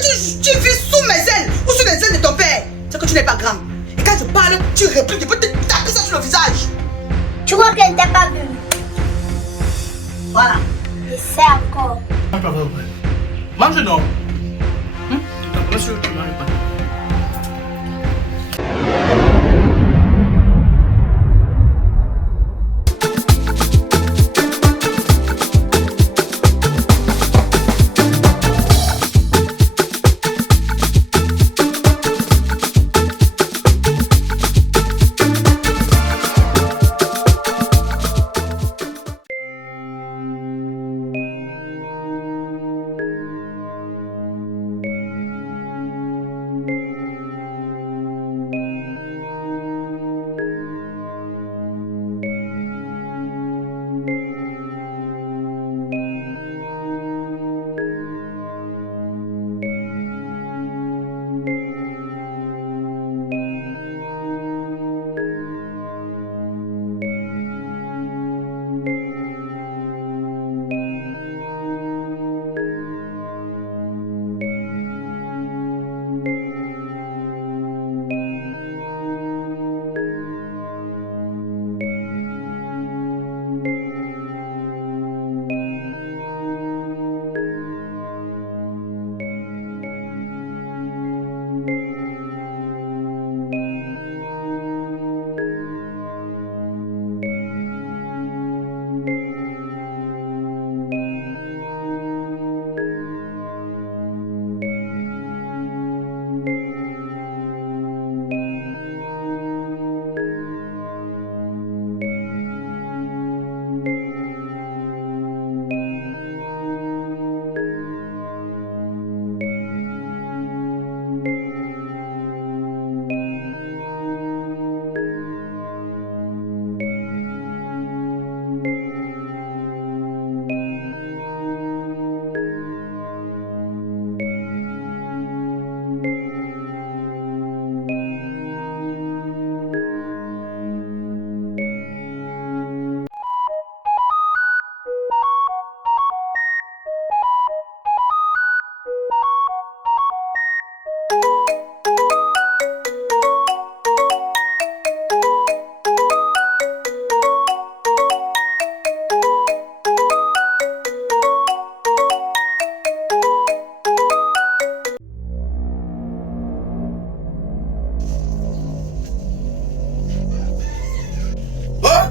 tu vis sous mes ailes ou sous les ailes de ton père. C'est que tu n'es pas grand. Et quand je parle, tu répliques, je peux te taper ça sur le visage. Tu vois qu'elle ne t'a pas vu. Voilà. Et c'est encore. Mange non. Monsieur, tu manges pas.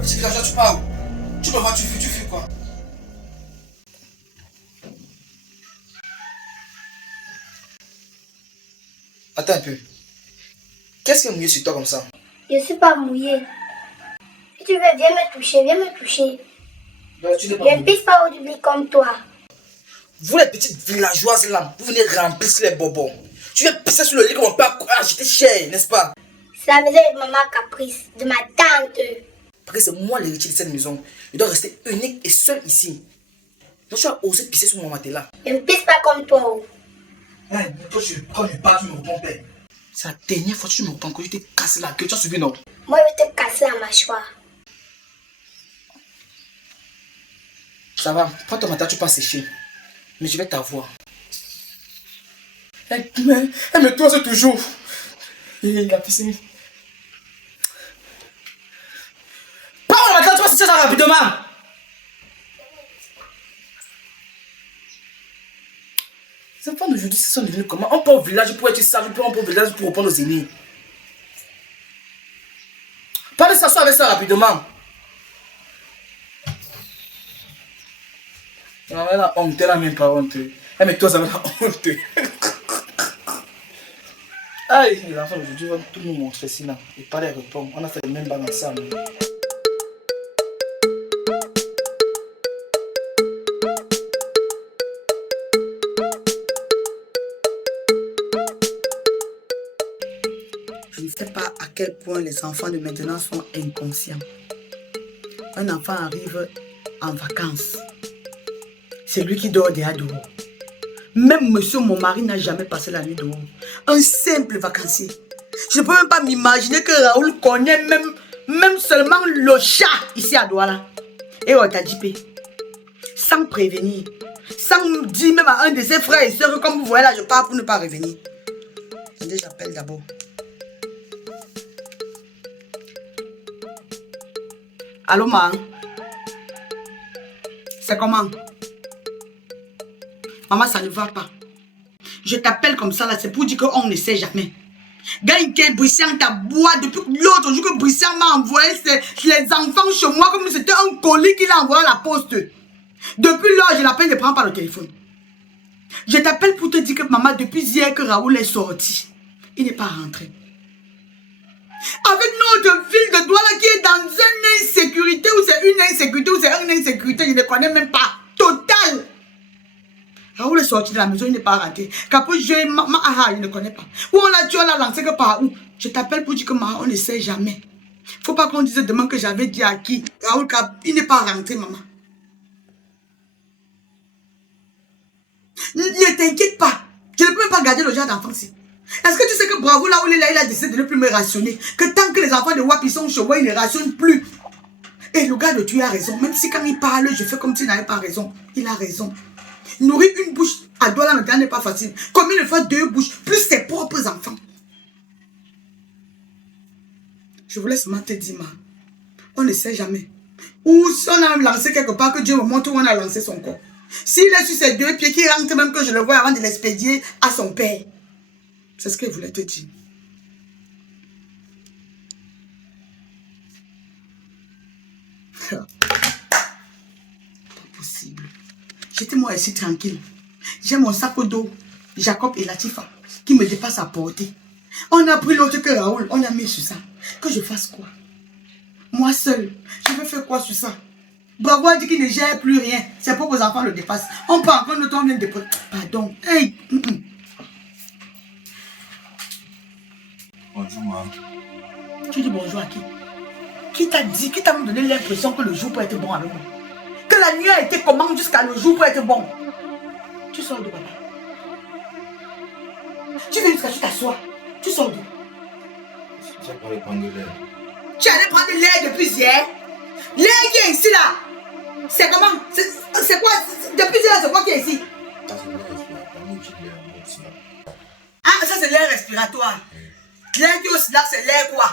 C'est l'argent, tu pars où? Tu me vois, tu fuis quoi? Attends un peu. Qu'est-ce qui est mouillé sur toi comme ça? Je ne suis pas mouillée. Si tu veux, viens me toucher, viens me toucher. Non, tu n'es pas Je ne mouillé. pisse pas au public comme toi. Vous les petites villageoises là, vous venez remplir les bobos. Tu viens pisser sur le lit comme on peut acheter cher, n'est-ce pas? C'est la maison de maman Caprice, de ma tante. Parce que c'est moi l'héritier de cette maison. Je dois rester unique et seul ici. Donc tu as osé pisser sur mon matelas. Je ne pisse pas comme toi. Hein, toi, quand je parle, tu me réponds pas. C'est la dernière fois que tu me réponds que je t'ai cassé la gueule. Tu as suivi, non? Moi, je vais te casser la mâchoire. Ça va, prends ton matelas, tu peux sécher. Mais je vais t'avoir. Mais toi, c'est toujours. Il a pissé. Prends mon matelas, tu vas sécher ça rapidement. Ces femmes d'aujourd'hui, ce sont devenues comment? On peut au village pour être sage, on peut au village pour répondre aux ennemis. Pas de s'asseoir avec ça rapidement. Elle a la honte, elle a même pas honte. Mais toi, ça va la honte. Aïe, les enfants aujourd'hui vont tout nous montrer sinon. Et pas les répondre. On a fait le même bain ensemble. Je ne sais pas à quel point les enfants de maintenant sont inconscients. Un enfant arrive en vacances. C'est lui qui dort dehors. Même monsieur, mon mari, n'a jamais passé la nuit dehors. Un simple vacancier. Je ne peux même pas m'imaginer que Raoul connaît même seulement le chat ici à Douala. Et on t'a dit, sans prévenir, Sans dire même à un de ses frères et sœurs que comme vous voyez là, je pars pour ne pas revenir. Attendez, j'appelle d'abord. Allô, maman? C'est comment? Maman, ça ne va pas. Je t'appelle comme ça là, c'est pour dire qu'on ne sait jamais. Gaïke Brissian t'a boit depuis l'autre jour que Brissian m'a envoyé les enfants chez moi comme si c'était un colis qu'il a envoyé à la poste. Depuis lors, je l'appelle, ne prends pas le téléphone. Je t'appelle pour te dire que maman, depuis hier que Raoul est sorti, il n'est pas rentré. Avec notre ville de Douala qui est dans une insécurité, ou c'est une insécurité, ou c'est une insécurité, je ne connais même pas. Total. Raoul est sorti de la maison, il n'est pas rentré. Capo, je ne connais pas. Où on l'a tué, on l'a lancé que par où? Je t'appelle pour dire que maman, on ne sait jamais. Faut pas qu'on dise demain que j'avais dit à qui. Raoul, il n'est pas rentré, maman. Ne t'inquiète pas. Je ne peux même pas garder le genre d'enfant ici. Est-ce que tu sais que Bravo, là où il est là, il a décidé de ne plus me rationner. Que tant que les enfants de WAP sont chez moi, il ne rationne plus. Et le gars de Dieu a raison. Même si quand il parle, je fais comme s'il n'avait pas raison. Il a raison. Nourrir une bouche à Douala maintenant n'est pas facile. Combien de fois 2 bouches, plus ses propres enfants. Je vous laisse seulement te dire, on ne sait jamais. Ou si on a même lancé quelque part, que Dieu me montre où on a lancé son corps. S'il est sur ses 2 pieds, qu'il rentre même que je le vois avant de l'expédier à son père. C'est ce qu'il voulait te dire. Pas possible. J'étais moi ici tranquille. J'ai mon sac au dos, Jacob et Latifa, qui me dépassent à portée. On a pris l'autre que Raoul, on a mis sur ça. Que je fasse quoi? Moi seul, je vais faire quoi sur ça? Bravo a dit qu'il ne gère plus rien. Ses propres enfants le dépassent. On parle quand le temps vient de déposer. Pardon. Hey. Bonjour, maman. Tu dis bonjour à qui? Qui t'a dit, qui t'a donné l'impression que le jour peut être bon avec moi? Que la nuit a été comment jusqu'à le jour pour être bon? Tu sors de papa. Tu viens jusqu'à tu t'assois. Tu sors d'où? Tu as parlé prendre de l'air. Tu allais prendre l'air depuis hier? L'air qui est ici là. C'est comment? C'est quoi? Depuis hier, c'est quoi qui est ici? Ça, c'est l'air respiratoire. Ah, ça c'est l'air respiratoire. L'air qui est aussi là, c'est l'air quoi?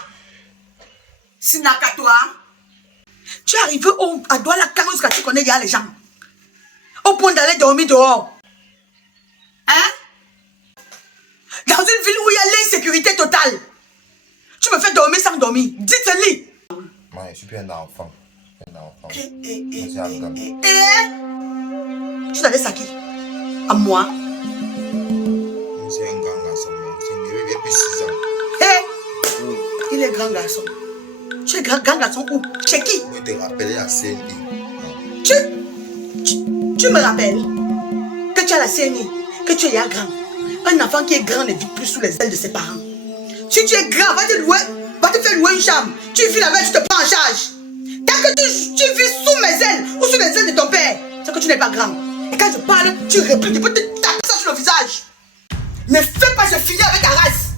Sinakatoire. Tu es arrivé à Douala quand jusqu'à tu connais déjà les gens. Au point d'aller dormir dehors. Hein? Dans une ville où il y a l'insécurité totale. Tu me fais dormir sans dormir. Dites-le. Maman, je suis plus un enfant. Tu t'adresses à qui? À moi? C'est un grand garçon. Il a plus 6 ans. Hé! Il est grand garçon. Tu es grand garçon où? Chez qui? Je te rappeler à CNI. Tu me rappelles que tu as la CNI, que tu es grand. Un enfant qui est grand ne vit plus sous les ailes de ses parents. Si tu es grand, va te faire louer une chambre. Tu vis là-bas, tu te prends en charge. Tant que tu vis sous mes ailes ou sous les ailes de ton père, c'est que tu n'es pas grand. Et quand je parle, tu répliques, je peux te taper ça sur le visage. Ne fais pas ce filet avec ta race.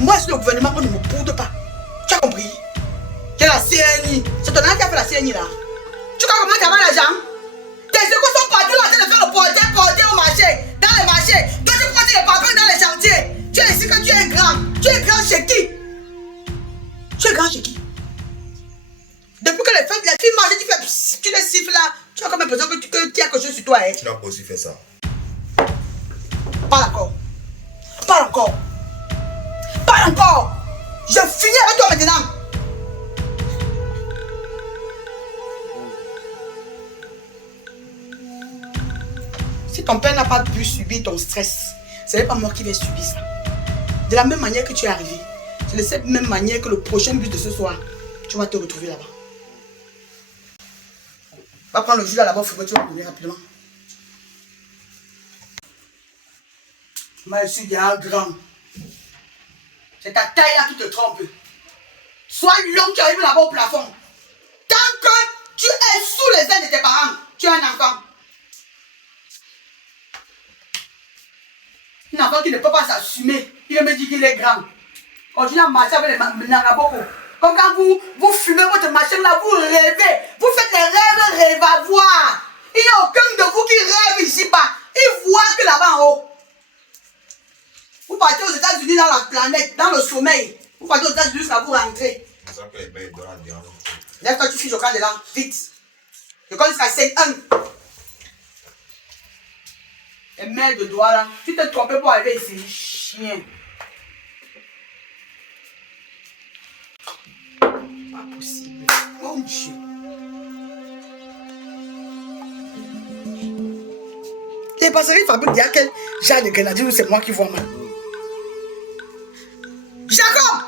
Moi, sur le gouvernement, on ne me boude pas. Tu as compris? J'ai la CNI. C'est ton ami qui a fait la CNI là. Tu crois comment tu as l'argent? Tes écoles sont partis là en train de faire le porter au marché, dans les marchés. Toi, tu prends les papins dans les chantiers. Tu es ici que tu es grand. Tu es grand chez qui? Tu es grand chez qui? Depuis que les filles marchent, tu les siffles là. Tu as comme l'impression que tu as quelque chose sur toi. Hein? Tu n'as pas aussi fait ça. Pas encore. Pas encore. Pas encore. Je finis avec toi maintenant. Si ton père n'a pas pu subir ton stress, ce n'est pas moi qui vais subir ça. De la même manière que tu es arrivé, c'est de cette même manière que le prochain bus de ce soir, tu vas te retrouver là-bas. Va prendre le jus là-bas, il faut que tu vas venir rapidement. Moi, je suis déjà grand. C'est ta taille là qui te trompe. Sois long, tu arrives là-bas au plafond. Tant que tu es sous les ailes de tes parents, tu es un enfant. Un enfant qui ne peut pas s'assumer, il me dit qu'il est grand. Continue à marcher avec les nangaboko. Comme quand vous fumez votre machine là, vous rêvez. Vous faites les rêves rêvavoirs. Il n'y a aucun de vous qui rêve ici-bas. Il voit que là-bas en haut. Vous partez aux États-Unis dans la planète, dans le sommeil. Vous partez aux États-Unis jusqu'à vous rentrer. Lève-toi, tu fiches au camp de là, vite. Je compte jusqu'à 5, 1. Et merde de doigts là. Tu t'es trompé pour arriver ici. Chien. Pas possible. Mon Dieu. Les passeries fabriquent déjà quel genre de grenadier ou c'est moi qui vois mal. Jacob!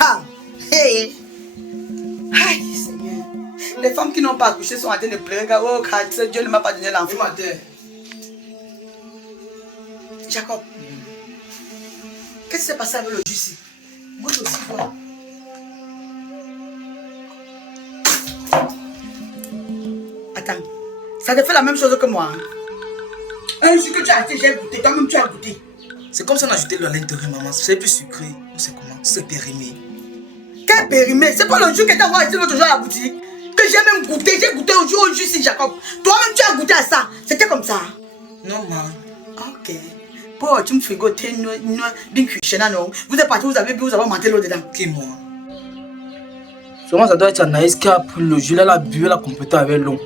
Ah! Hey! Aïe, Seigneur. Les femmes qui n'ont pas accouché sont en train de pleurer. Oh, Dieu ne m'a pas donné l'enfant. Jacob, qu'est-ce qui s'est passé avec le jus ici? Moi aussi, vois. Attends, ça te fait la même chose que moi. Hein? Un jus que tu as acheté, j'ai goûté. Toi-même, tu as goûté. C'est comme ça on a ajouté l'eau à l'intérieur, maman. C'est plus sucré. C'est comment? C'est périmé. Quel périmé? C'est pas le jus que tu as acheté l'autre jour à la boutique. Que j'ai même goûté. J'ai goûté au jus ici, Jacob. Toi-même, tu as goûté à ça. C'était comme ça. Non, maman. Ok. Bon, tu me frigotes, bien cuit, non? Vous êtes parti, vous avez bu, vous avez monté l'eau dedans. Qui, moi? Sûrement, ça doit être Anaïs qui a pris le jus, elle a bu, elle a complété avec l'eau.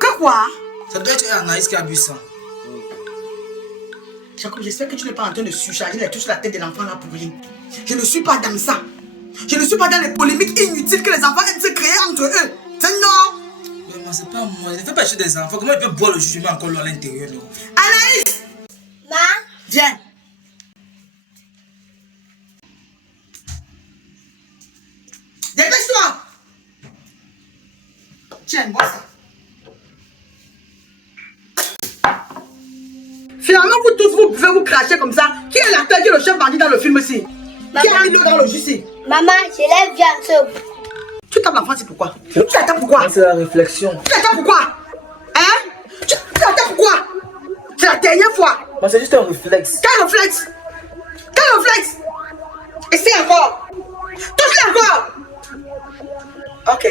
Que quoi? Ça doit être Anaïs qui a bu ça. Jacob, j'espère que tu n'es pas en train de surcharger les touches sur la tête de l'enfant là pour rien. Je ne suis pas dans ça. Je ne suis pas dans les polémiques inutiles que les enfants aiment se créer entre eux. C'est non. Mais maman, c'est pas moi. Je ne fais pas acheter des enfants. Comment ils peuvent boire le jus, mais encore l'eau à l'intérieur? Anaïs! Ma? Viens. Dépêche-toi. Tiens, bois ça. Finalement, vous tous, vous pouvez vous cracher comme ça. Qui est l'acteur qui est le chef bandit dans le film aussi? Qui a mis l'eau dans le jus ici? Maman, je l'ai vu en dessous. Tu tapes l'enfant, c'est pourquoi? Tu attends pourquoi? C'est la réflexion. Tu attends pourquoi? Hein? Tu attends pourquoi? C'est la dernière fois. Moi, c'est juste un réflexe. Quel réflexe? Quel réflexe? Essaye encore. Touche-le encore. Ok.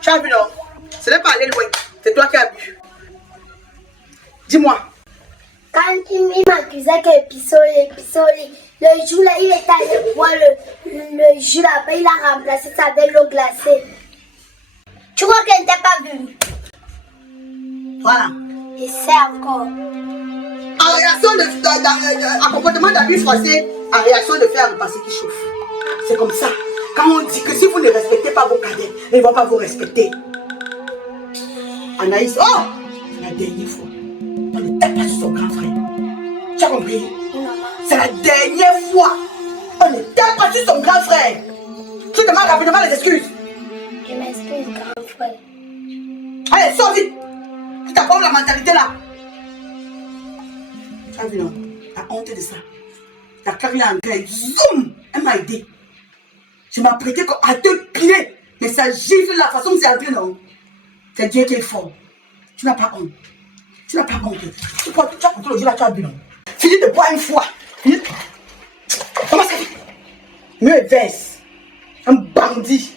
Tu as vu, non? Ce n'est pas aller loin. C'est toi qui as bu. Dis-moi. Quand il m'accusait que pisoli, le jour là, il est allé boire le jus là-bas, il a remplacé ça avec l'eau glacée. Tu crois qu'elle n'était pas vue? Voilà. Essaie encore. En réaction à comportement d'abus forcé, en réaction de faire un passé qui chauffe. C'est comme ça. Quand on dit que si vous ne respectez pas vos cadets, ils ne vont pas vous respecter. Anaïs, oh! C'est la dernière fois. On ne tape pas sur son grand frère. Tu as compris? C'est la dernière fois. On ne tape pas sur son grand frère. Tu demandes rapidement les excuses. Je m'excuse, grand frère. Allez, sors vite. Tu t'as pas la mentalité là. Tu as vu, non? La honte de ça. La carrière en grève. Zoom! Elle m'a aidé. Je m'apprêtais à te piler. Mais ça gifle la façon dont c'est entré, non? C'est Dieu qui est fort. Tu n'as pas honte. Tu n'as pas honte. Tu as compris le jour là, tu as bu, non? Finis de boire une fois. Finis. Comment ça fait? Mieux verse. Un bandit.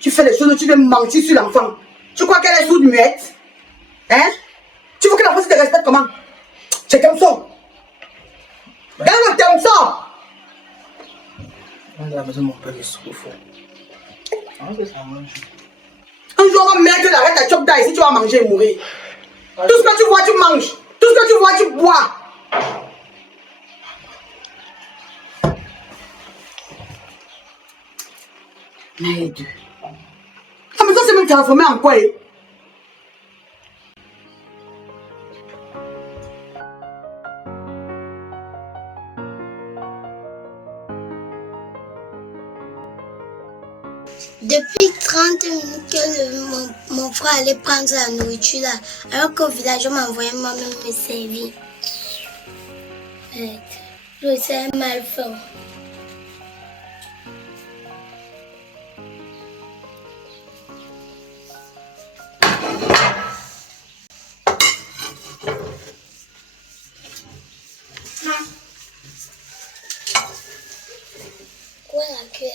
Tu fais les choses, tu viens mentir sur l'enfant. Tu crois qu'elle est sourde muette? Hein? Tu veux que l'enfant te respecte comment? C'est comme ça. Regarde le comme ça. On est à la maison de mon père, il souffre. Un jour, on va mettre l'arrêt à chop ici, tu vas manger et mourir. Tout ce que tu vois, tu manges. Tout ce que tu vois, tu bois. Merde. La maison, c'est même transformée en quoi? Depuis 30 minutes que mon frère allait prendre la nourriture là, alors qu'au village on m'envoyait moi-même me servir. Je sais mal faire. Quoi la cuillère?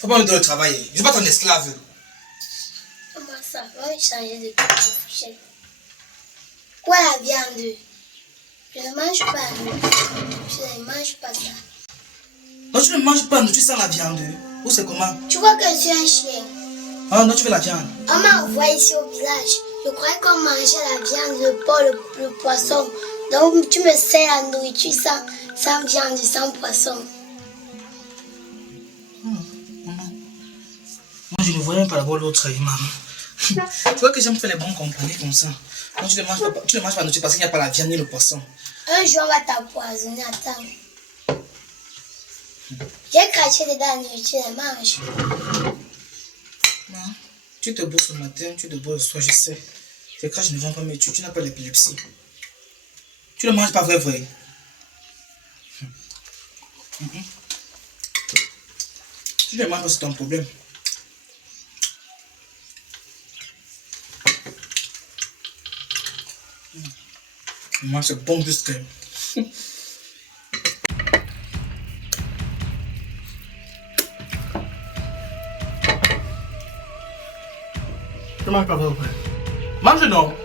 Faut pas me donner le travail. Je suis pas ton esclave. Comment ça va changer de couche? Quoi la viande? Je ne mange pas. Je ne mange pas ça. Non, tu ne manges pas, tu sens la viande. Ou c'est comment? Tu crois que je suis un chien? Ah non, tu veux la viande. On m'a envoyé ici au village. Je croyais qu'on mangeait la viande, le porc, le poisson. Donc tu me sers la nourriture sans viande, sans poisson. Maman. Moi, je ne voyais même pas d'abord l'autre, maman. Tu vois que j'aime faire les bons compromis comme ça. Non, tu ne manges pas la nourriture parce qu'il n'y a pas la viande ni le poisson. Un jour, on va t'empoisonner. Attends. J'ai craché dedans la nourriture, elle mange. Non. Tu te bosses le matin, tu te bosses le soir, je sais. C'est quand je ne vends pas mes tu n'as pas d'épilepsie. Tu ne manges pas vrai. Tu ne manges pas, c'est ton problème. Moi, c'est bon plus que... Tu manges pas vrai. Mange non.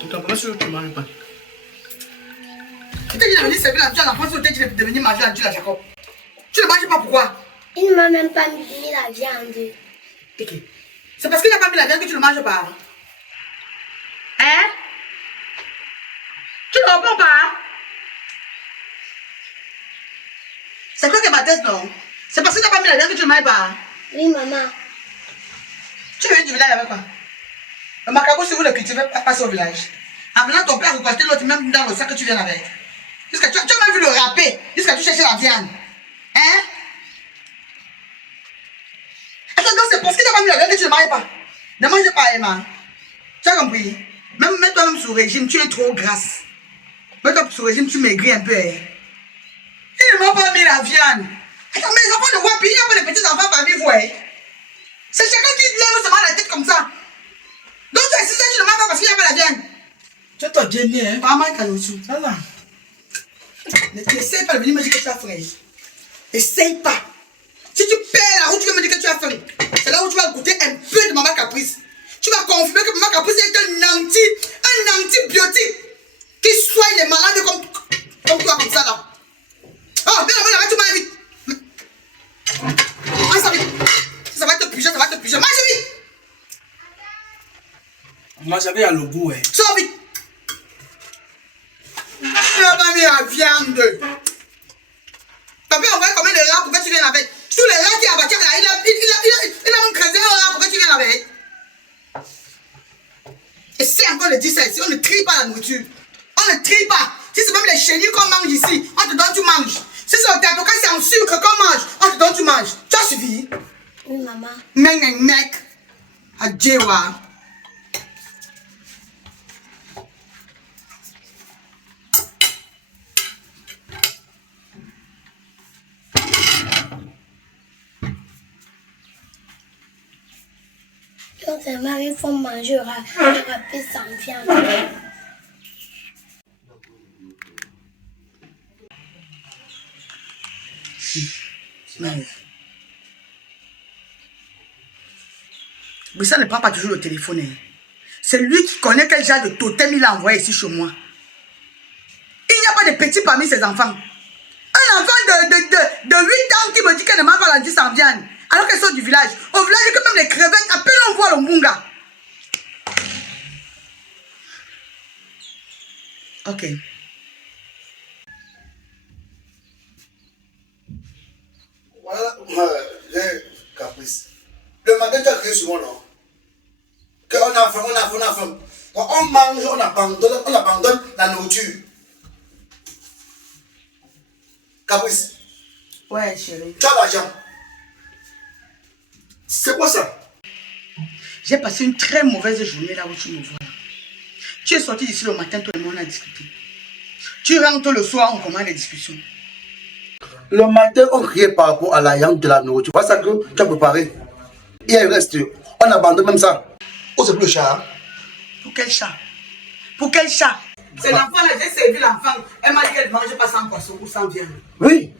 Tu t'en prends sur tu manges pas. Tu t'es dit de venir servir la viande à la France ou tu t'es dit de venir manger la viande à Jacob? Tu ne manges pas pourquoi? Il ne m'a même pas mis la viande. Okay. C'est parce qu'il n'a pas mis la viande que tu ne manges pas. Hein? Tu ne réponds pas? C'est quoi que ma tête, non? C'est parce qu'il n'a pas mis la viande que tu ne manges pas. Oui, maman. Tu viens du village avec quoi? Le macabre, si vous le cultivez, passer au village. En venant, ton père récolter l'autre, même dans le sac que tu viens avec. Jusqu'à tu as même vu le râper, jusqu'à tu chercher la viande. Hein? Attends, donc c'est parce qu'il n'a pas mis la viande que tu ne manges pas. Ne mange pas, Emma. Tu as compris? Même toi-même sous régime, tu es trop grasse. Mets-toi sous régime, tu maigris un peu. Hein? Ils ne m'ont pas mis la viande. Attends, mais les enfants de Wapi, il n'y a pas de petits enfants parmi vous. Hein? C'est chacun qui lève seulement la tête comme ça. Donc tu es si tu ne manges pas parce qu'il n'y a pas la viande. Tu t'as gagné, hein? Pas mal, Kalosu. Voilà. N'essaye pas de venir me dire que tu as faim. Essaye pas. Si tu perds la route, tu vas me dire que tu as faim. C'est là où tu vas goûter un peu de Maman Caprice. Tu vas confirmer que Maman Caprice est un antibiotique qui soigne les malades comme toi, comme ça là. Oh, viens là, tu manges vite. Mange ça vite. Ça va te piger, Mange vite. Moi, j'avais le goût, hein. Sors vite. Tu n'as pas mis la viande. Papa, on voit combien de rats, pourquoi tu viens avec? Tous les rats qui abattent, il a même creusé un rat, pourquoi tu viens avec? Et si encore le dit ça ici, on ne trie pas la nourriture. On ne trie pas. Si c'est même les chenilles qu'on mange ici, on te donne, tu manges. Si c'est le tapoca, c'est en sucre qu'on mange, on te donne, tu manges. Tu as suivi? Oui, maman. Mec. Adjewa. Donc, c'est ma il faut manger rapide sans viande. Brissa ne prend pas toujours le téléphone. Hein. C'est lui qui connaît quel genre de totem il a envoyé ici chez moi. Il n'y a pas de petits parmi ses enfants. Un enfant de 8 ans qui me dit qu'elle ne mange pas la vie sans viande. Alors qu'elle sort du village. Au village, il y a quand même les crevettes. À peine on voit le munga. Ok. Voilà, les caprices. Le matin, tu as crié sur moi, non? Qu'on a faim. Quand on mange, on abandonne la nourriture. Caprice, Ouais, chérie. tu as l'argent. C'est quoi ça? J'ai passé une très mauvaise journée là où tu me vois. Tu es sorti d'ici le matin, toi et moi on a discuté. Tu rentres le soir, on commence les discussions. Le matin, on criait par rapport à la viande de la nourriture. Voilà ça que tu as préparé. Et il reste, on abandonne même ça. Oh, c'est plus le chat. Hein? Pour quel chat? Pour quel chat? C'est l'enfant là, j'ai servi l'enfant. Elle m'a dit qu'elle ne mangeait pas sans poisson ou sans viande. Oui,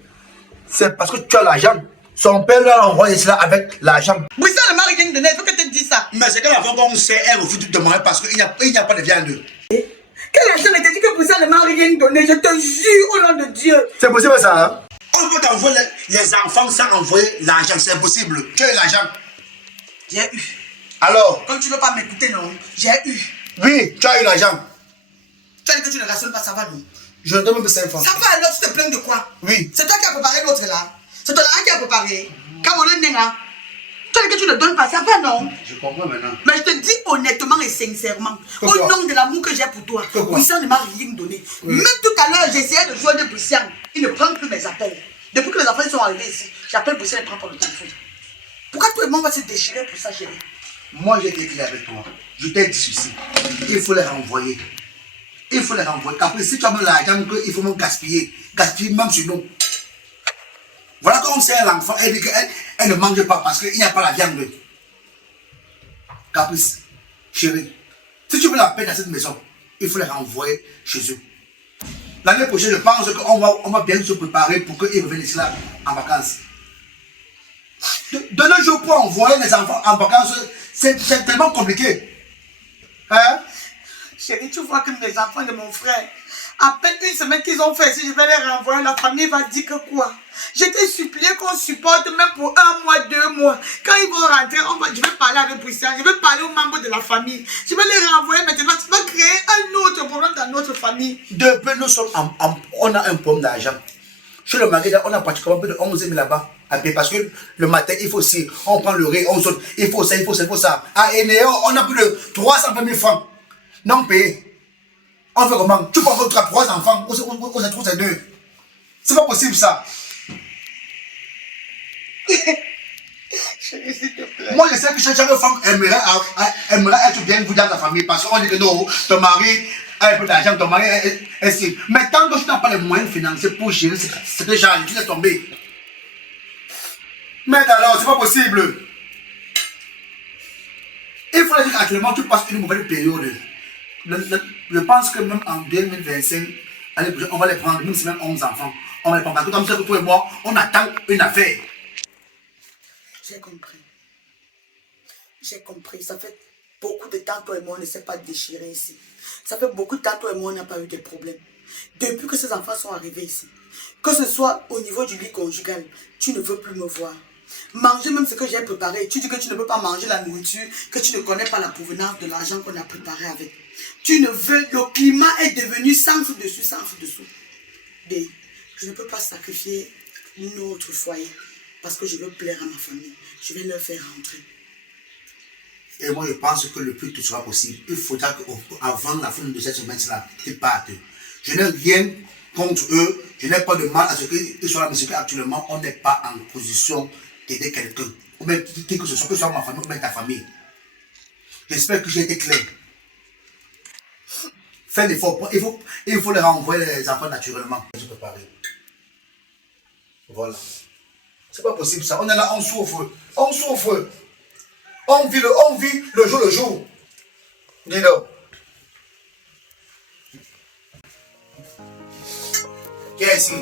c'est parce que tu as l'argent. Son père lui a envoyé cela avec l'argent. Bruxelles ne m'a rien donné, il faut que tu te dises ça. Mais c'est que l'enfant qu'on sait, elle refuse de manger parce qu'il n'y a pas de viande. Quel argent ne te dit que Bruxelles ne m'a rien donné? Je te jure au nom de Dieu. C'est possible ça, hein? On peut t'envoyer les enfants sans envoyer l'argent, c'est impossible. Tu as eu l'argent? J'ai eu. Alors? Comme tu ne veux pas m'écouter, non? J'ai eu. Oui, tu as eu l'argent. Tu as dit que tu ne rationnes pas, ça va, non? Je ne donne même pas 5 francs. Ça va alors, tu te plains de quoi? Oui. C'est toi qui as préparé l'autre là. C'est ton argent qui a préparé. Cameroun Nenga. Tu as dit que tu ne donnes pas, ça va, non? Je comprends maintenant. Mais je te dis honnêtement et sincèrement, Pourquoi? au nom de l'amour que j'ai pour toi, Bruxelles ne m'a rien donné. Oui. Même tout à l'heure, j'essayais de joindre Bruxelles. Il ne prend plus mes appels. Depuis que les enfants sont arrivés ici, j'appelle Bruxelles et il ne prend pas le téléphone. Pourquoi tout le monde va se déchirer pour ça, chérie? Moi, j'ai été clair avec toi. Je t'ai dit ceci. Il faut les renvoyer. Il faut les renvoyer. Après, si tu as même l'argent, il faut même gaspiller. Gaspiller même sur nous. Voilà comment c'est l'enfant. Elle dit qu'elle ne mange pas parce qu'il n'y a pas la viande. Caprice, chérie, si tu veux la paix dans cette maison, il faut les renvoyer chez eux. L'année prochaine, je pense qu'on va bien se préparer pour qu'ils reviennent ici là en vacances. De nos jours, pour envoyer les enfants en vacances, c'est tellement compliqué. Hein? Chérie, tu vois que mes enfants de mon frère, à peine une semaine qu'ils ont fait, si je vais les renvoyer, la famille va dire que quoi? Je t'ai supplié qu'on supporte même pour 1 mois, 2 mois. Quand ils vont rentrer, je vais parler avec Bruxelles, je vais parler aux membres de la famille. Je vais les renvoyer maintenant. Tu vas créer un autre problème dans notre famille. Depuis, nous sommes on a un problème d'argent. Chez le magasin, on a pratiquement plus de 11 000 là-bas à payer parce que le matin, il faut aussi, on prend le riz, on saute, il faut ça, il faut ça, il faut ça. À Enéo, on a plus de 320 000 francs non payés. On fait comment? Tu peux avoir 3 enfants, on se trouve ces 2. C'est pas possible ça. Chérie, s'il te plaît. Moi, je sais que chaque femme aimerait être bien vue dans la famille parce qu'on dit que non, ton mari a un peu d'argent, ton mari est si. Mais tant que tu n'as pas les moyens financiers pour gérer ce que j'ai, tu laisses tomber. Mais alors, c'est pas possible. Il faut dire qu'actuellement, tu passes une mauvaise période. Je pense que même en 2025, on va les prendre, même si même 11 enfants. On va les prendre. Comme ça que toi et moi, on attend une affaire. J'ai compris. J'ai compris. Ça fait beaucoup de temps, toi et moi, on ne s'est pas déchiré ici. Ça fait beaucoup de temps, toi et moi, on n'a pas eu de problème. Depuis que ces enfants sont arrivés ici, que ce soit au niveau du lit conjugal, tu ne veux plus me voir. Manger même ce que j'ai préparé. Tu dis que tu ne peux pas manger la nourriture, que tu ne connais pas la provenance de l'argent qu'on a préparé avec. Tu ne veux, le climat est devenu sans dessus, sans dessous. Mais je ne peux pas sacrifier notre foyer parce que je veux plaire à ma famille. Je vais leur faire rentrer. Et moi, je pense que le plus tôt sera possible. Il faudra qu'avant la fin de cette semaine-là, ils partent. Je n'ai rien contre eux. Je n'ai pas de mal à ce qu'ils soient là, mais c'est qu'actuellement, on n'est pas en position d'aider quelqu'un. Ou même qui que ce soit, que ce soit ma famille ou même ta famille. J'espère que j'ai été clair. Fais l'effort. Il faut les renvoyer les enfants naturellement. Se préparer. Voilà. C'est pas possible ça. On est là, on souffre. On souffre. On vit le jour le jour. Dis-le. Viens ici.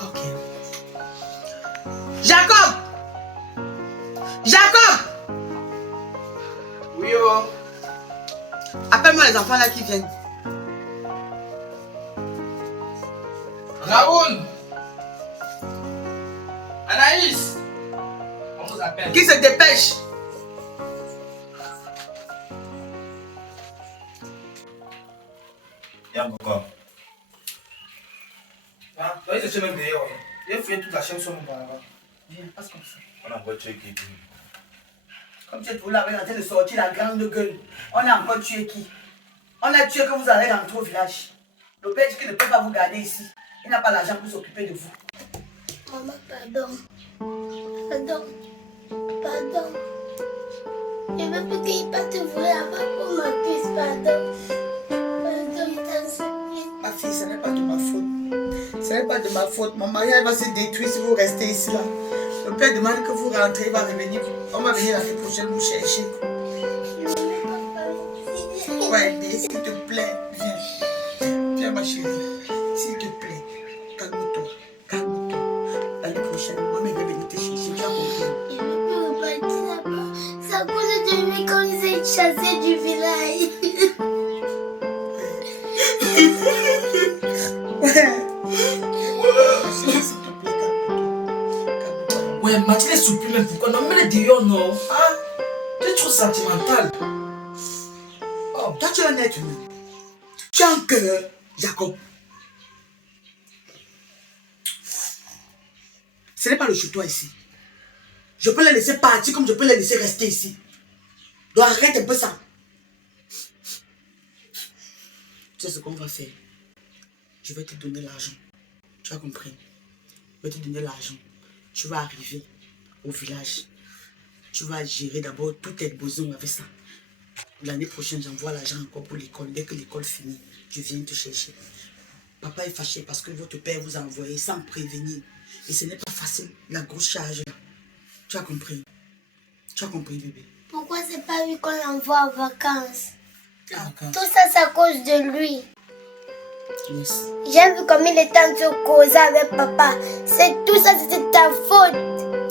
Ok. Jacob! Jacob! Oui, oh. Appelle-moi les enfants là qui viennent. Raoul! Anaïs! On vous appelle. Qui se dépêche. Y'a quoi? Ah, toi, il se même d'ailleurs. Il a fouillé toute la chaîne sur mon bras. Viens, passe comme ça. On a voiture qui dit. Comme tu es tout là, en train de sortir la grande gueule. On a encore tué qui? On a tué que vous allez rentrer au village. Le père dit qu'il ne peut pas vous garder ici. Il n'a pas l'argent pour s'occuper de vous. Maman, pardon. Pardon. Pardon. Je veux plus qu'il parte voir avant qu'on m'accuse. Pardon. Pardon, t'as. Ma fille, ce n'est pas de ma faute. Ce n'est pas de ma faute. Mon mariage va se détruire si vous restez ici là. Le père demande que vous rentrez, il va revenir. On va venir l'année prochaine vous chercher. Ouais, s'il te plaît, viens. Viens, ma chérie, s'il te plaît, calme-toi, calme-toi. L'année prochaine, moi-même, je vais venir te chercher, tu as compris? Il ne peut pas dire ça. C'est à cause de lui qu'on nous a chassés du village. S'il te plaît, calme-toi. Ouais, Mathilde est souplie, mais pourquoi? Non, mais elle est dehors, non? Hein? Tu es trop sentimental. Oh, toi, tu es un être humain. Tu as un cœur, Jacob. Ce n'est pas le chez toi ici. Je peux les laisser partir comme je peux les laisser rester ici. Donc arrête un peu ça. Tu sais ce qu'on va faire? Je vais te donner l'argent. Tu as compris? Je vais te donner l'argent. Tu vas arriver au village. Tu vas gérer d'abord tous tes besoins avec ça. L'année prochaine, j'envoie l'argent encore pour l'école. Dès que l'école finit, je viens te chercher. Papa est fâché parce que votre père vous a envoyé sans prévenir. Et ce n'est pas facile, la grosse charge là. Tu as compris? Tu as compris, bébé? Pourquoi c'est pas lui qu'on l'envoie en vacances? Vacances. Tout ça, c'est à cause de lui. Yes. J'ai vu comme il était en train de causer avec papa. C'est tout ça, c'était ta faute.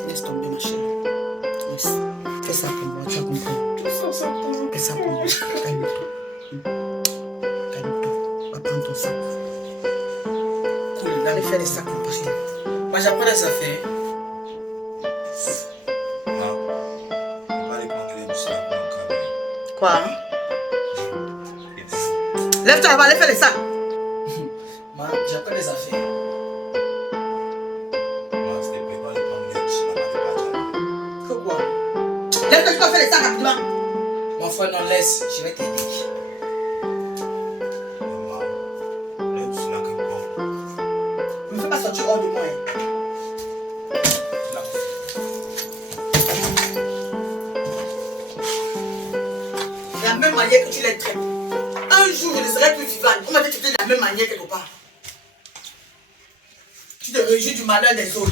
Laisse tomber, ma chérie. Laisse. Fais ça pour moi, tu as compris? Tout ça, c'est tout. Fais ça pour moi. Calme-toi. Calme-toi. Va prendre ton sac. Cool, Allez faire les sacs, mon chéri. Moi, j'apprends les affaires. Non. On va aller prendre les bouchons. Quoi? Lève-toi, va aller faire les sacs. Moi, j'apprends les affaires. Moi, c'était préparé de prendre les bouchons. Que quoi? Lève-toi, tu vas faire les sacs rapidement. Mon frère, non, laisse, je vais t'aider. Maman, les bouchons n'a qu'un bon. Ne me fais pas sortir hors de moi. Hein. De la même manière que tu les traites. Un jour, je ne serai plus vivante. On m'a dit que tu étais de la même manière quelque part. Tu te réjouis du malheur des autres.